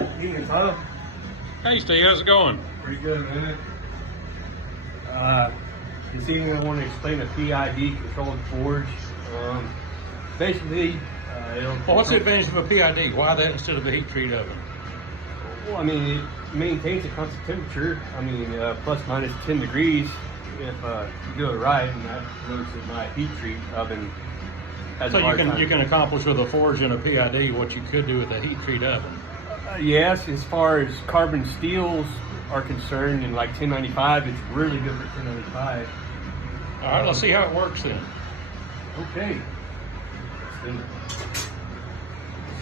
Evening, Tom. Hey Steve, how's it going? Pretty good, man. This evening I want to explain a PID controlled forge. Basically, Well, what's the advantage of a PID? Why that instead of the heat treat oven? well, I mean, it maintains a constant temperature. I mean, plus minus 10 degrees if you do it right, and that looks at my heat treat oven. Has So a hard time. you can accomplish with a forge and a PID what you could do with a heat treat oven. Yes, as far as carbon steels are concerned, and like 1095, it's really good for 1095. All right, let's see how it works then. Okay. Let's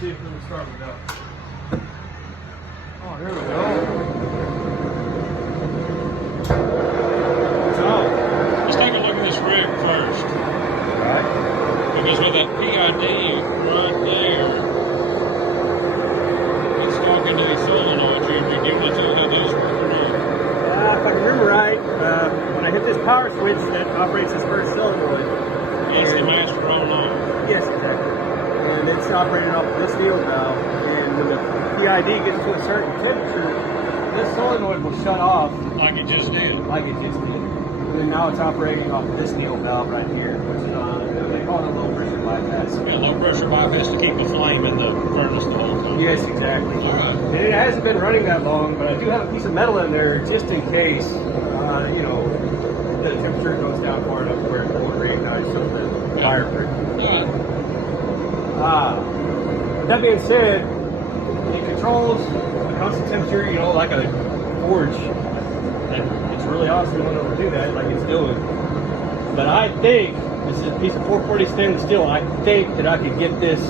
see if we can start with that. Oh, there we go. So, Let's take a look at this rig first. all right. Because with that PID right there, it's talking to these solenoids here. Do you want to tell how those work or not? If I can remember right, when I hit this power switch that operates this first solenoid. It's the master on off. Yes, exactly. And it's operating off this field valve. And when the PID gets to a certain temperature, this solenoid will shut off Like it just did. like it just did. And then now it's operating off this needle valve right here, which is on, they call it a low pressure bypass. Yeah, low pressure bypass to keep the flame in the furnace the whole time. Yes, exactly. All right. And it hasn't been running that long, but I do have a piece of metal in there just in case, you know, the temperature goes down far enough where it won't reignite some of the fire pressure. All right. That being said, it controls the constant temperature, you know, like a forge. And it's really awesome when it'll do that, like it's doing. But I think, this is a piece of 440 stainless steel, I think that I could get this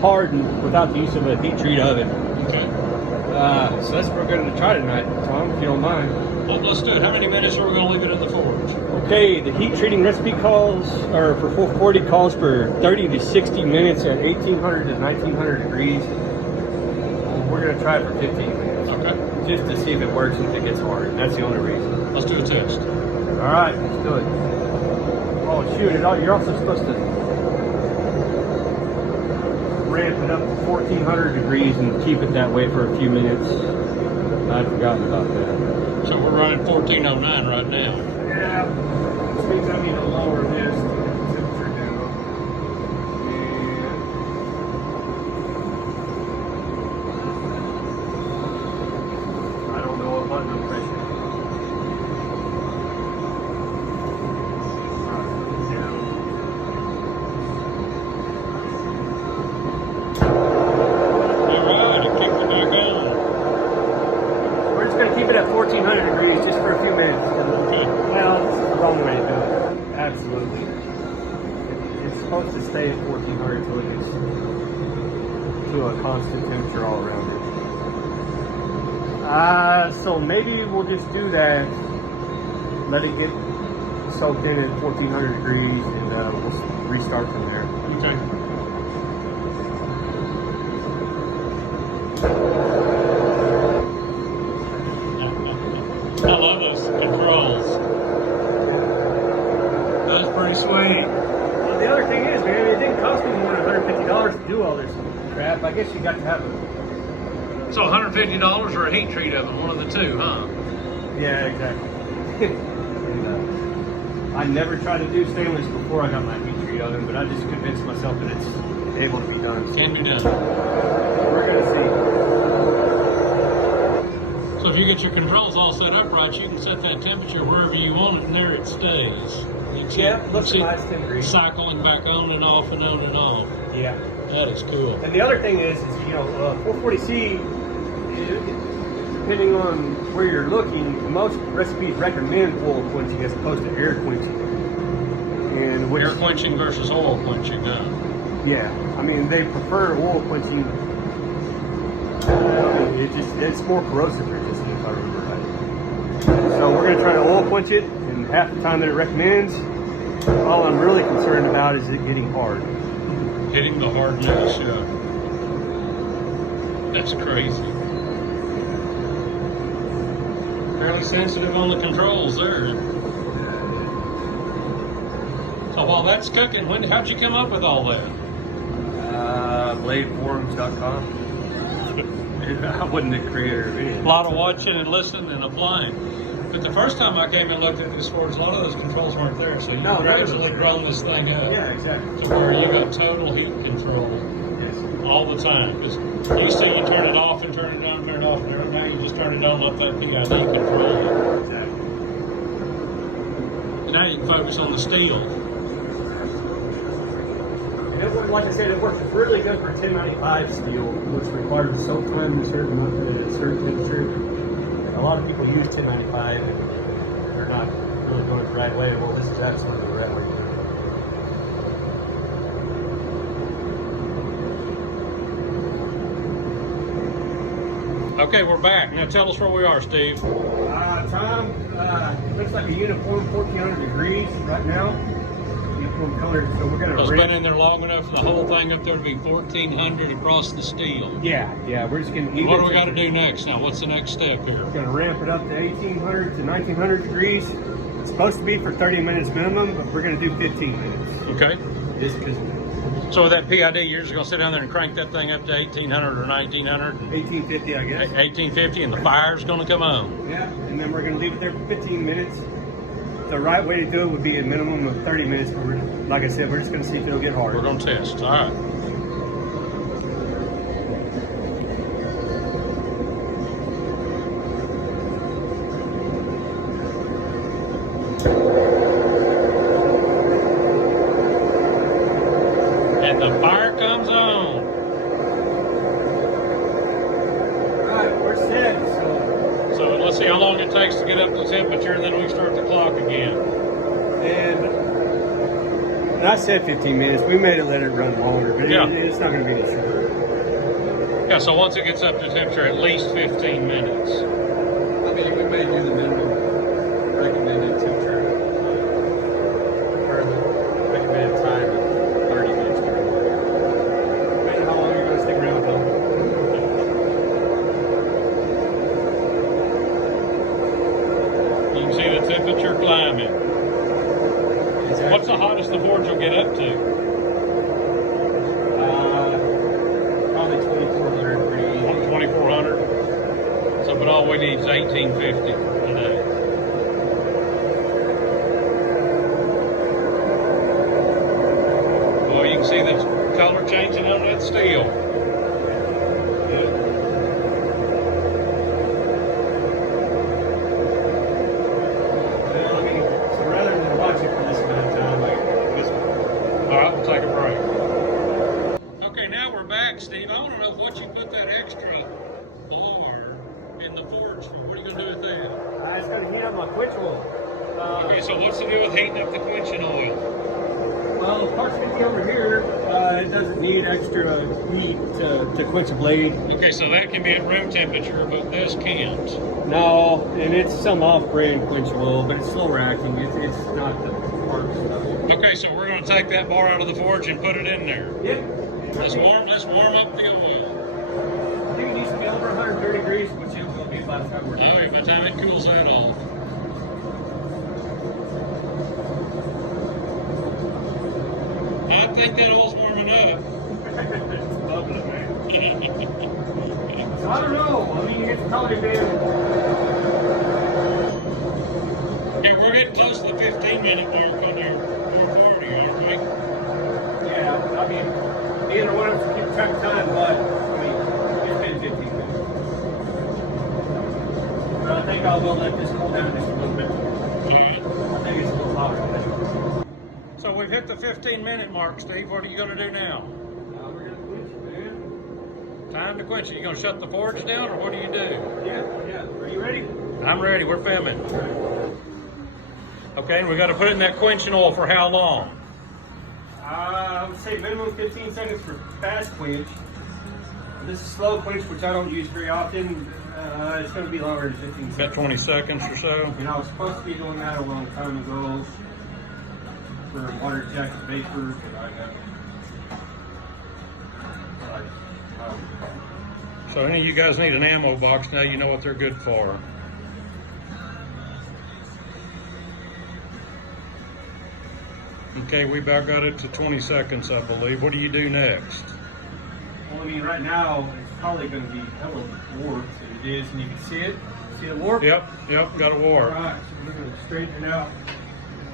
hardened without the use of a heat treat oven. Okay. So that's what we're going to try tonight, Tom, if you don't mind. Well, let's do it. How many minutes are we going to leave it in the forge? Okay, the heat treating recipe calls, or for 440 calls for 30 to 60 minutes at 1800 to 1900 degrees. We're going to try it for 15 minutes. Okay. Just to see if it works and if it gets hard. That's the only reason. Let's do a test. All right, let's do it. Oh, shoot, you're also supposed to ramp it up to 1400 degrees and keep it that way for a few minutes. I'd forgotten about that. So we're running 1409 right now. Yeah, which means I need to lower this to get the temperature down. And I don't know what button I'm pressing. All right, it kicked it back on. We're just going to keep it at 1400 degrees just for a few minutes. Okay. Well, this is the wrong way to do it. Absolutely. It's supposed to stay at 1400 until it gets to a constant temperature all around it. So maybe we'll just do that. Let it get soaked in at 1400 degrees and we'll restart from there. Okay. I love those controls. That's pretty sweet. Well, the other thing is, man, it didn't cost me more than $150 to do all this crap. I guess you got to have it. So $150 or a heat treat oven, one of the two, huh? Yeah, exactly. And, I never tried to do stainless before I got my heat treat oven, but I just convinced myself that it's able to be done. Can be done. We're gonna see. So if you get your controls all set up right, you can set that temperature wherever you want it, and there it stays. Yeah, looks See, nice, 10 degrees. cycling back on and off and on and off. Yeah. That is cool. And the other thing is you know, 440C, depending on where you're looking, most recipes recommend oil quenching as opposed to air quenching. And which, Air quenching versus oil quenching, huh? yeah, I mean they prefer oil quenching. I mean, it's more corrosive resistant if I remember right. So we're gonna try to oil quench it, and half the time that it recommends. All I'm really concerned about is it getting hard. Hitting the hardness, yeah. That's crazy. Fairly sensitive on the controls there. So while that's cooking, how'd you come up with all that? Bladeforums.com. I wasn't the creator of any. A lot of watching and listening and applying. But the first time I came and looked at this forge, a lot of those controls weren't there. So you gradually grown this thing up. Yeah, exactly. To where you got total heat control all the time. Just used to you turn it off and turn it on, turn it off, and now you just turn it on, let that PID control it. Exactly. And now you can focus on the steel. And it worked, like I said, it works really good for 1095 steel, which requires a soak time at a certain temperature. A lot of people use 1095 and they're not really doing it the right way. Well, this is absolutely the right way. Okay, we're back. Now tell us where we are, Steve. Tom, it looks like a uniform 1400 degrees right now. Uniform color, so we're going to It's been in there long enough for the whole thing up there to be 1400 across the steel. Yeah, we're just going to... What do we got to do next now? What's the next step here? We're going to ramp it up to 1800 to 1900 degrees. It's supposed to be for 30 minutes minimum, but we're going to do 15 minutes. Okay. Just because... So with that PID, you're just going to sit down there and crank that thing up to 1800 or 1900? 1850, I guess. 1850, and the fire's going to come on. Yeah, and then we're going to leave it there for 15 minutes. The right way to do it would be a minimum of 30 minutes, but like I said, we're just going to see if it'll get hard. We're going to test. All right. And the fire comes on. All right, we're set. So let's see how long it takes to get up to temperature, and then we start the clock again. And I said 15 minutes. We may have let it run longer, but it's not going to be any shorter. Yeah, so once it gets up to temperature, at least 15 minutes. I mean, we may do the minimum recommended temperature or the recommended time of 30 minutes. Depending on how long you're going to stick around with them. You can see the temperature climbing. Exactly. What's the hottest the forge will get up to? Probably 2400 degrees. 2400. So, but all we need is 1850 today. Well, you can see the color changing on that steel. Take a break. Okay, now we're back, Steve. I want to know what you put that extra bar in the forge for. What are you going to do with that? It's going to heat up my quench oil. Okay, so what's to do with heating up the quenching oil? Well, part 50 over here, it doesn't need extra heat to quench a blade. Okay, so that can be at room temperature, but this can't. No, and it's some off-brand quench oil, but it's slower acting. It's not the hard stuff. Okay, so we're going to take that bar out of the forge and put it in there. Yep. Let's warm up the oil. I think it used to be over 130 degrees, which it will be by the time we're done. All right, by the time it cools that off. I think that oil's warming up. It's bubbling, man. So I don't know. I mean, you get the color band. Okay, we're getting close to the 15-minute mark on your 440, aren't we? Yeah, I mean, either one of us keep track of time, but I mean, it's been 15 minutes. But I think I'll go let this cool down just a little bit. Alright. I think it's a little hotter. So we've hit the 15-minute mark, Steve. What are you going to do now? We're going to quench it, man. Time to quench it. You going to shut the forge down, or what do you do? Yeah. Are you ready? I'm ready. We're filming. Okay, and we got to put it in that quenching oil for how long? I would say minimum 15 seconds for fast quench. This is slow quench, which I don't use very often. It's going to be longer than 15 seconds. About 20 seconds or so. And I was supposed to be doing that a long time ago for water jacket vapor. So any of you guys need an ammo box, now you know what they're good for. Okay, we about got it to 20 seconds, I believe. What do you do next? Well, mean, right now it's probably going to be hella warped. It is, and you can see it. See the warp? Yep, got a warp. All right, so we're going to straighten it out.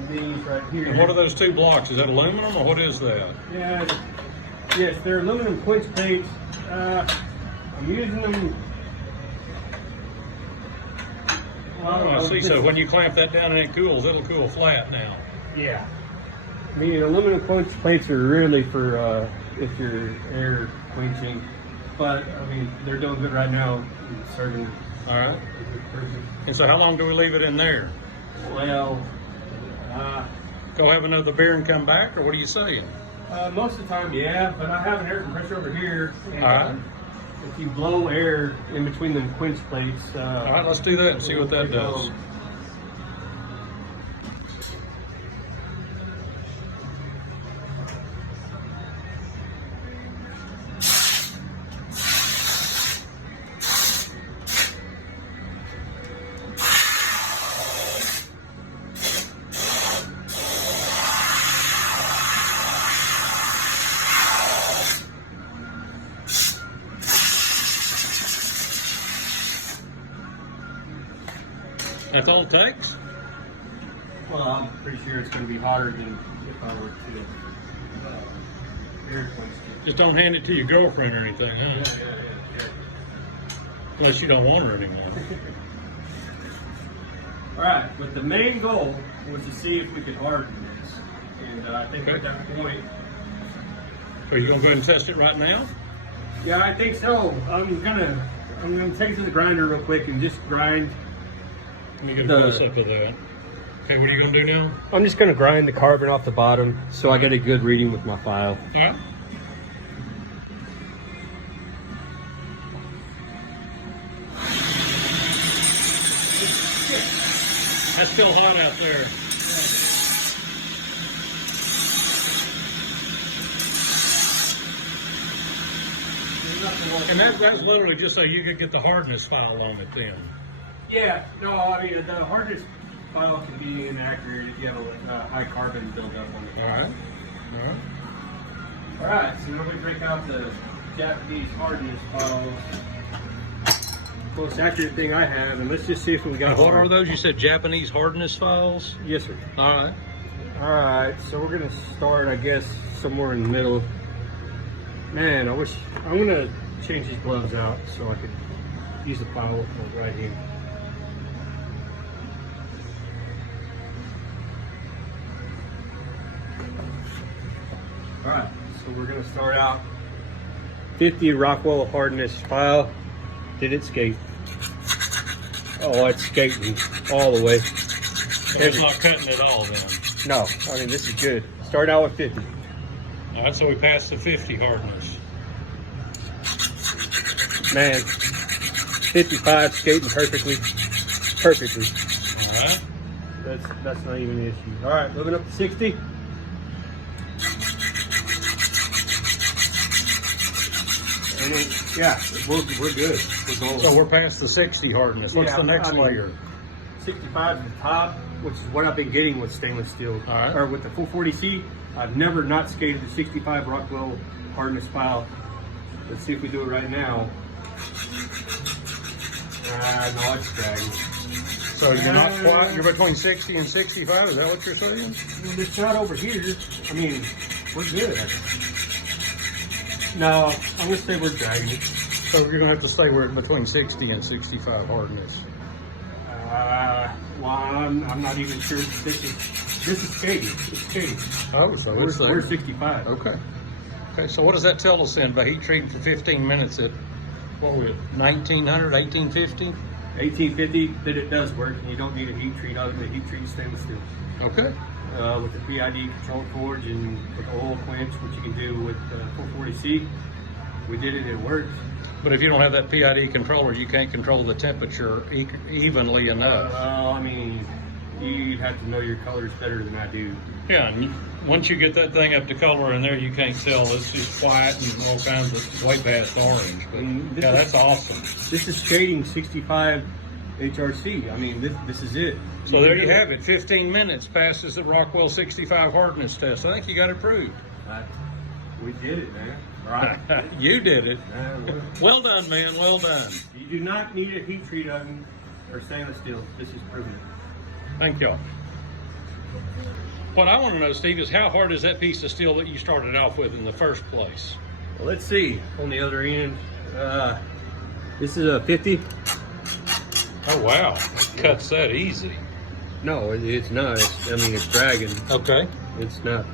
These right here. And what are those 2 blocks? Is that aluminum or what is that? Yeah, yes, they're aluminum quench plates. I'm using them. Oh, I see. So when you clamp that down and it cools, it'll cool flat now. Yeah. I mean, aluminum quench plates are really for if you're air quenching, but I mean, they're doing good right now. Serving. All right. And so how long do we leave it in there? Well, go have another beer and come back, or what are you saying? most of the time, yeah, but I have an air compressor over here. And, All if you blow air in between them quench plates. All right, let's do that and see what that does. That's all it takes? Well, I'm pretty sure it's going to be hotter than if I were to air quench it. Just don't hand it to your girlfriend or anything, huh? Yeah. Unless you don't want her anymore. All right, but the main goal was to see if we could harden this, and I think at that point. So you gonna go ahead and test it right now? Yeah, I think so. I'm gonna take it to the grinder real quick and just grind. Let me get a close up of that. Okay, what are you gonna do now? I'm just gonna grind the carbon off the bottom so I get a good reading with my file. All right. That's still hot out there. And that's literally just so you could get the hardness file on it then. Yeah, no, I mean, the hardness file can be inaccurate if you have a high carbon buildup on the All right. All right. All right, so now we break out the Japanese hardness files. Most accurate thing I have, and let's just see if we got. What are those? You said Japanese hardness files? Yes, sir. All right. All right, so we're gonna start, I guess, somewhere in the middle. Man, I'm gonna change these gloves out so I can use the file right here. All right, so we're gonna start out 50 Rockwell hardness file. Did it skate? Oh, it's skating all the way. It's not cutting at all then. No, I mean, this is good. Start out with 50. All right, so we passed the 50 hardness. Man, 55 skating perfectly. Perfectly. All right. That's not even an issue. All right, moving up to 60. And then, yeah, we're good. We're golden. So we're past the 60 hardness. What's the next layer? 65 at the top, which is what I've been getting with stainless steel. All right. Or with the 440C. I've never not skated the 65 Rockwell hardness file. Let's see if we do it right now. No, it's dragging. So you're not quite, you're between 60 and 65, is that what you're saying? This shot over here, I mean, we're good. No, I'm gonna say we're dragging it. So you're gonna have to stay between 60 and 65 hardness. Well, I'm not even sure this is skating. It's skating. Oh, so We're 65. Okay. Okay, so what does that tell us then? By heat treating for 15 minutes at, what were we, 1900, 1850? 1850, that it does work, and you don't need a heat treat other than heat treat stainless steel. Okay. With the PID control forge and with the oil quench, which you can do with 440C, we did it, it works. But if you don't have that PID controller, you can't control the temperature evenly enough. Well, I mean, you'd have to know your colors better than I do. Yeah, and once you get that thing up to color in there, you can't tell. It's just white and all kinds of way past orange. But yeah, that's awesome. This is shading 65 HRC. I mean, this is it. So there you have it. 15 minutes passes the Rockwell 65 hardness test. I think you got it proved. We did it, man. Right. You did it. Well, Well done, man. Well done. you do not need a heat treat oven or stainless steel. This is proven. Thank y'all. What I want to know, Steve, is how hard is that piece of steel that you started off with in the first place? Well, let's see on the other end. This is a 50. Oh, wow. Cuts that easy. No, it's not. I mean, it's dragging. Okay. It's not.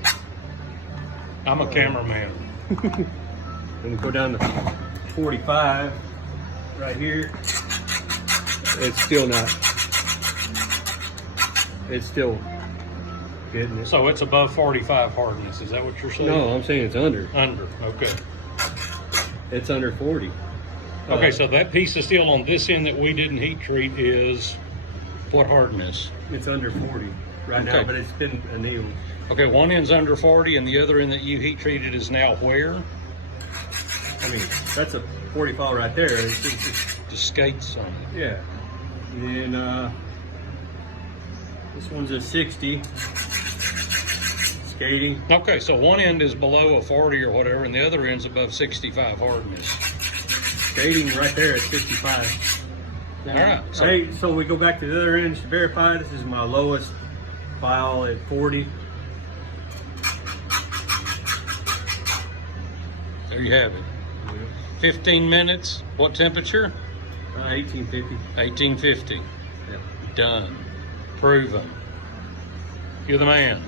I'm a cameraman. And we go down to 45 right here. It's still not. It's still getting it. So it's above 45 hardness. Is that what you're saying? No, I'm saying it's under. Under. Okay. It's under 40. Okay, so that piece of steel on this end that we didn't heat treat is what hardness? It's under 40 right now, Okay. but it's been annealed. Okay, one end's under 40 and the other end that you heat treated is now where? I mean, that's a 45 right there. It's Just skates on it. yeah. And then this one's a 60. Skating. Okay, so one end is below a 40 or whatever, and the other end's above 65 hardness. Skating right there at 55. All right. So, Hey, so we go back to the other end to verify. This is my lowest file at 40. there you have it. 15 minutes. What temperature? 1850. 1850. Yeah. Done. Proven. You're the man.